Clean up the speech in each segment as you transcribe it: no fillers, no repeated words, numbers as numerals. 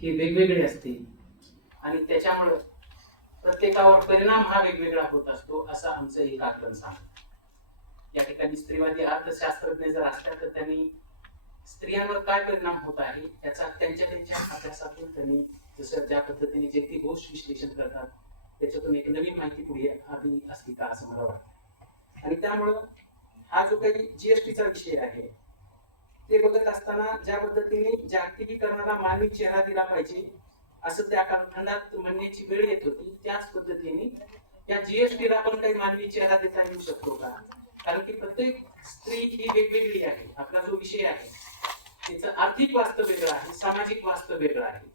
हे वेगवेगळे असते आणि त्याच्यामुळे प्रत्येकावर परिणाम हा वेगवेगळा होत असतो असं आमचं एक आकलन सांगतं. या ठिकाणी स्त्रीवादी अर्थशास्त्रज्ञ जर असल्या तर त्यांनी स्त्रियांवर काय परिणाम होत आहे याचा त्यांच्या अभ्यासातून त्यांनी जसं ज्या पद्धतीने जे ती घोष विश्लेषण करतात त्याच्यातून एक नवीन माहिती पुढे आली असती का असं मला वाटतं. आणि त्यामुळं हा जो काही जीएसटीचा विषय आहे ते बघत असताना ज्या पद्धतीने जागतिकीकरणाला मानवी चेहरा दिला पाहिजे असं त्या कालखंडात म्हणण्याची वेळ येत होती, त्याच पद्धतीने या जीएसटीला पण काही मानवी चेहरा देता येऊ शकतो का? कारण की प्रत्येक स्त्री ही वेगवेगळी आहे. आपला जो विषय आहे तिचं आर्थिक वास्तव वेगळं आहे, सामाजिक वास्तव वेगळं आहे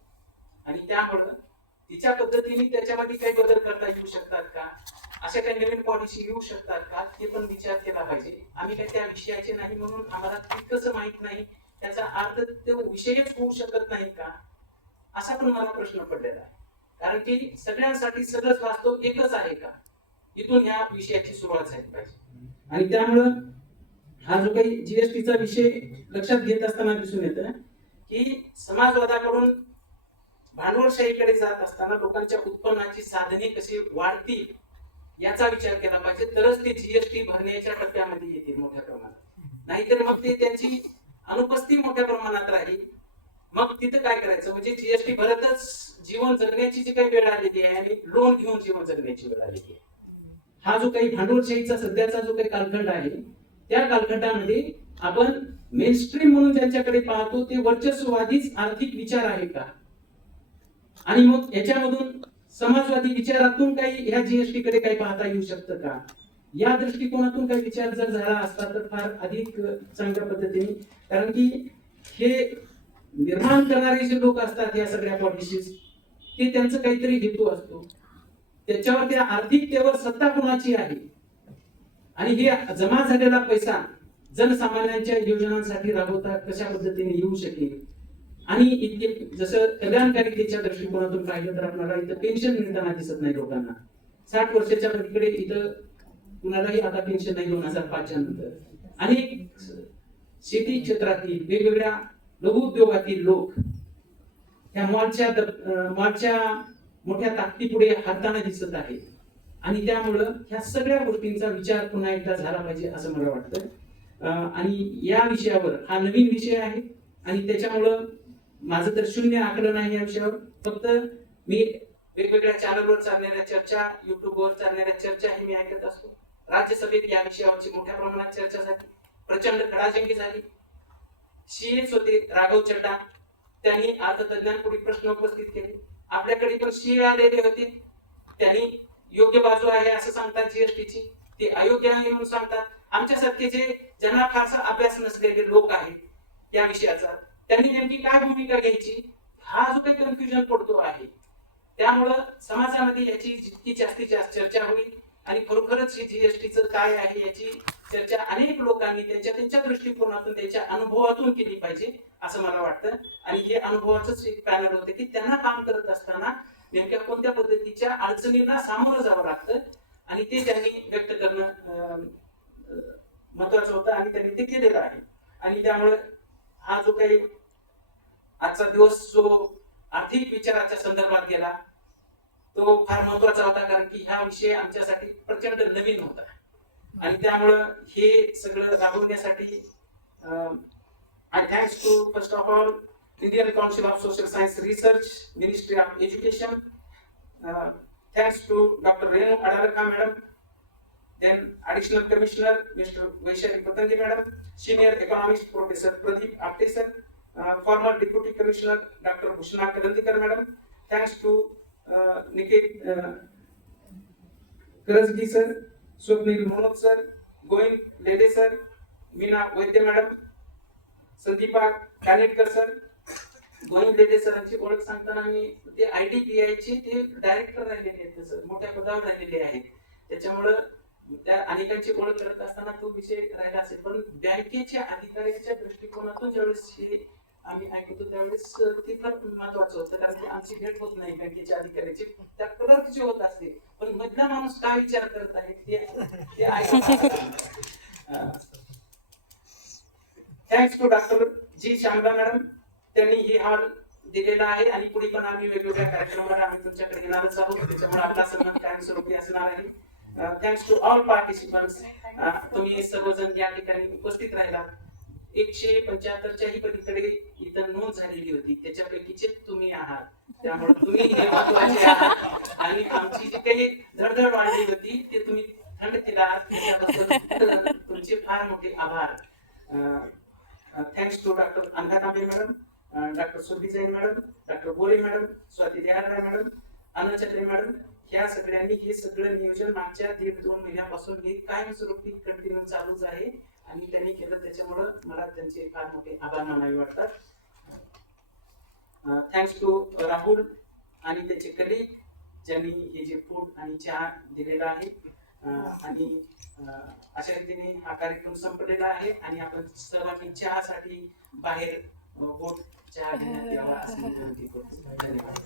आणि त्यामुळं तिच्या पद्धतीने त्याच्यामध्ये काही बदल करता येऊ शकतात का, अशा काही नवीन पॉलिसी येऊ शकतात का, ते पण विचार केला पाहिजे. आम्ही काही त्या विषयाचे नाही म्हणून आम्हाला तितकंच माहित नाही, त्याचा अर्थ तो विषयच होऊ शकत नाही का, असा पण मला प्रश्न पडलेला आहे. कारण की सगळ्यांसाठी सगळंच वास्तव एकच आहे का, इथून ह्या विषयाची सुरुवात झाली पाहिजे. आणि त्यामुळं हा जो काही जीएसटीचा विषय लक्षात घेत असताना दिसून येतं की समाजवादाकडून भांडवलशाहीकडे जात असताना लोकांच्या उत्पन्नाची साधने कशी वाढतील याचा विचार केला पाहिजे, तरच ते जीएसटी भरण्याच्या टप्प्यामध्ये येतील मोठ्या प्रमाणात. नाहीतर मग ते त्यांची अनुपस्थिती मोठ्या प्रमाणात राहील. मग तिथं काय करायचं, म्हणजे जीएसटी भरतच जीवन जगण्याची जी काही वेळ आलेली आहे आणि लोन घेऊन जीवन जगण्याची वेळ आलेली आहे. हा जो काही भांडवलशाहीचा सध्याचा जो काही कालखंड आहे त्या कालखंडामध्ये आपण मेनस्ट्रीम म्हणून ज्यांच्याकडे पाहतो ते वर्चस्ववादीच आर्थिक विचार आहे का, आणि मग याच्यामधून समाजवादी विचारातून काही ह्या जीएसटी कडे काही पाहता येऊ शकतं का, या दृष्टिकोनातून काही विचार जर झाला असता तर फार अधिक चांगल्या पद्धतीने. कारण की हे निर्माण करणारे जे लोक असतात या सगळ्या पॉलिसीज ते त्यांचं काहीतरी हेतू असतो, त्याच्यावर त्या आर्थिकतेवर सत्ता कोणाची आहे आणि हे जमा झालेला पैसा जनसामान्यांच्या योजनांसाठी राबवता कशा पद्धतीने येऊ शकेल. आणि इतके जसं कल्याणकारितेच्या दृष्टिकोनातून पाहिलं तर आपल्याला इथं पेन्शन मिळताना दिसत नाही लोकांना. 60 वर्षाच्या पलीकडे इथं कुणालाही आता पेन्शन नाही 2005 नंतर. अनेक शेती क्षेत्रातील वेगवेगळ्या लघु उद्योगातील लोक त्या मॉलच्या मोठ्या ताकदीपुढे हाताने दिसत आहेत आणि त्यामुळं ह्या सगळ्या गोष्टींचा विचार पुन्हा एकदा झाला पाहिजे असं मला वाटतं. आणि या विषयावर हा नवीन विषय आहे आणि त्याच्यामुळं माझं तर शून्य आकलन आहे या विषयावर. फक्त मी वेगवेगळ्या चॅनलवर चालणाऱ्या चर्चा, युट्यूबवर चालणाऱ्या चर्चा हे मी ऐकत असतो. राज्यसभेत या विषयावरची मोठ्या प्रमाणात चर्चा झाली, प्रचंड खडाजंगी झाली. सीएच होते राघव चड्डा, त्यांनी अर्थतज्ञांपुढे प्रश्न उपस्थित केले. आपल्याकडे पण सीए आलेले होते, त्यांनी योग्य बाजू आहे असं सांगतात जीएसटीची, ते अयोग्य आहे म्हणून सांगतात. आमच्यासारखे जे ज्यांना फारसा अभ्यास नसलेले लोक आहेत या विषयाचा, त्यांनी नेमकी काय भूमिका घ्यायची हा जो काही कन्फ्युजन पडतो आहे. त्यामुळं समाजामध्ये याची जितकी जास्तीत जास्त चर्चा होईल आणि खरोखरच हे जीएसटीचं काय आहे याची चर्चा अनेक लोकांनी त्यांच्या दृष्टिकोनातून त्यांच्या अनुभवातून केली पाहिजे असं मला वाटतं. आणि हे अनुभवाचंच एक पॅनल होते की त्यांना काम करत असताना नेमक्या कोणत्या पद्धतीच्या अडचणींना सामोरं जावं लागतं आणि ते त्यांनी व्यक्त करणं महत्वाचं होतं आणि त्यांनी ते केलेलं आहे. आणि त्यामुळे हा जो काही आजचा दिवस जो आर्थिक विचाराच्या संदर्भात गेला तो फार महत्वाचा होता, कारण की हा विषय आमच्यासाठी प्रचंड नवीन होता आणि त्यामुळं हे सगळं राबवण्यासाठी I thanks to first of all Indian council of social science research, ministry of education, thanks to doctor Renu Adalka madam, then additional commissioner Mr. Vaishali Patanji madam, senior economist Professor Pradeep Apte sir, former deputy commissioner Dr. Bhushna Karandikar madam, thanks to Niket Karajgi sir, Swapnil Monod sir, Goin Lede sir, Meena Vaidya madam, Sandeepa Kanetkar sir. Govind Lede सरांची ओळख सांगताना मी ते IDBI चे ते director राहिलेले आहेत sir, मोठ्या पदावर राहिलेले आहेत, त्याच्यामुळं त्या अनेकांची ओळख करत असताना तो विषय राहिला असेल. पण बँकेच्या अधिकाऱ्यांच्या दृष्टिकोनातून ज्यावेळेस हे आम्ही ऐकतो त्यावेळेस ते फार महत्वाचं होतं, कारण की आमची भेट होत नाही बँकेच्या अधिकाऱ्याची, त्या क्लर्कची होत असते, पण मधला माणूस काय विचार करत आहे ते ऐकत. Thanks to doctor G Shyamala madam, त्यांनी ही हॉल दिलेला आहे आणि पुढे पण आम्ही वेगवेगळ्या कार्यक्रमावर आम्ही तुमच्याकडे येणारच आहोत. त्याच्यामुळे आपला सन्मान कायमस्वरूपी असणार आहे. Thanks to all participants. तुम्ही सर्वजण या ठिकाणी उपस्थित राहिलात. 175च्याही पलीकडे इथं नोंद झालेली होती, त्याच्यापैकीचे तुम्ही आहात. त्यामुळे तुम्ही हे महत्त्वाचे आहात आणि आमची जी काही धडधड वाढली होती ते तुम्ही थंड केला. त्याच्याबद्दल तुमचे फार मोठे आभार. Thanks to doctor Anga Tambe madam, doctor Surabhi Jain madam, doctor Bore madam, Swati Dayalray madam, Anant Chatre madam, ह्या सगळ्यांनी हे सगळं नियोजन मागच्या 1.5-2 महिन्यापासून हे कायमस्वरूपी कंटिन्यू चालूच आहे आणि त्यांनी केलं. त्याच्यामुळं मला त्यांचे फार मोठे आभार मानावे वाटतात. थँक्स टू राहुल आणि त्याचे कलिग ज्यांनी हे जे फूड आणि चहा दिलेला आहे. आणि अशा रीतीने हा कार्यक्रम संपलेला आहे आणि आपण सर्वांनी चहासाठी बाहेर बोट चहा घेण्यात यावा अशी विनंती करतो. धन्यवाद.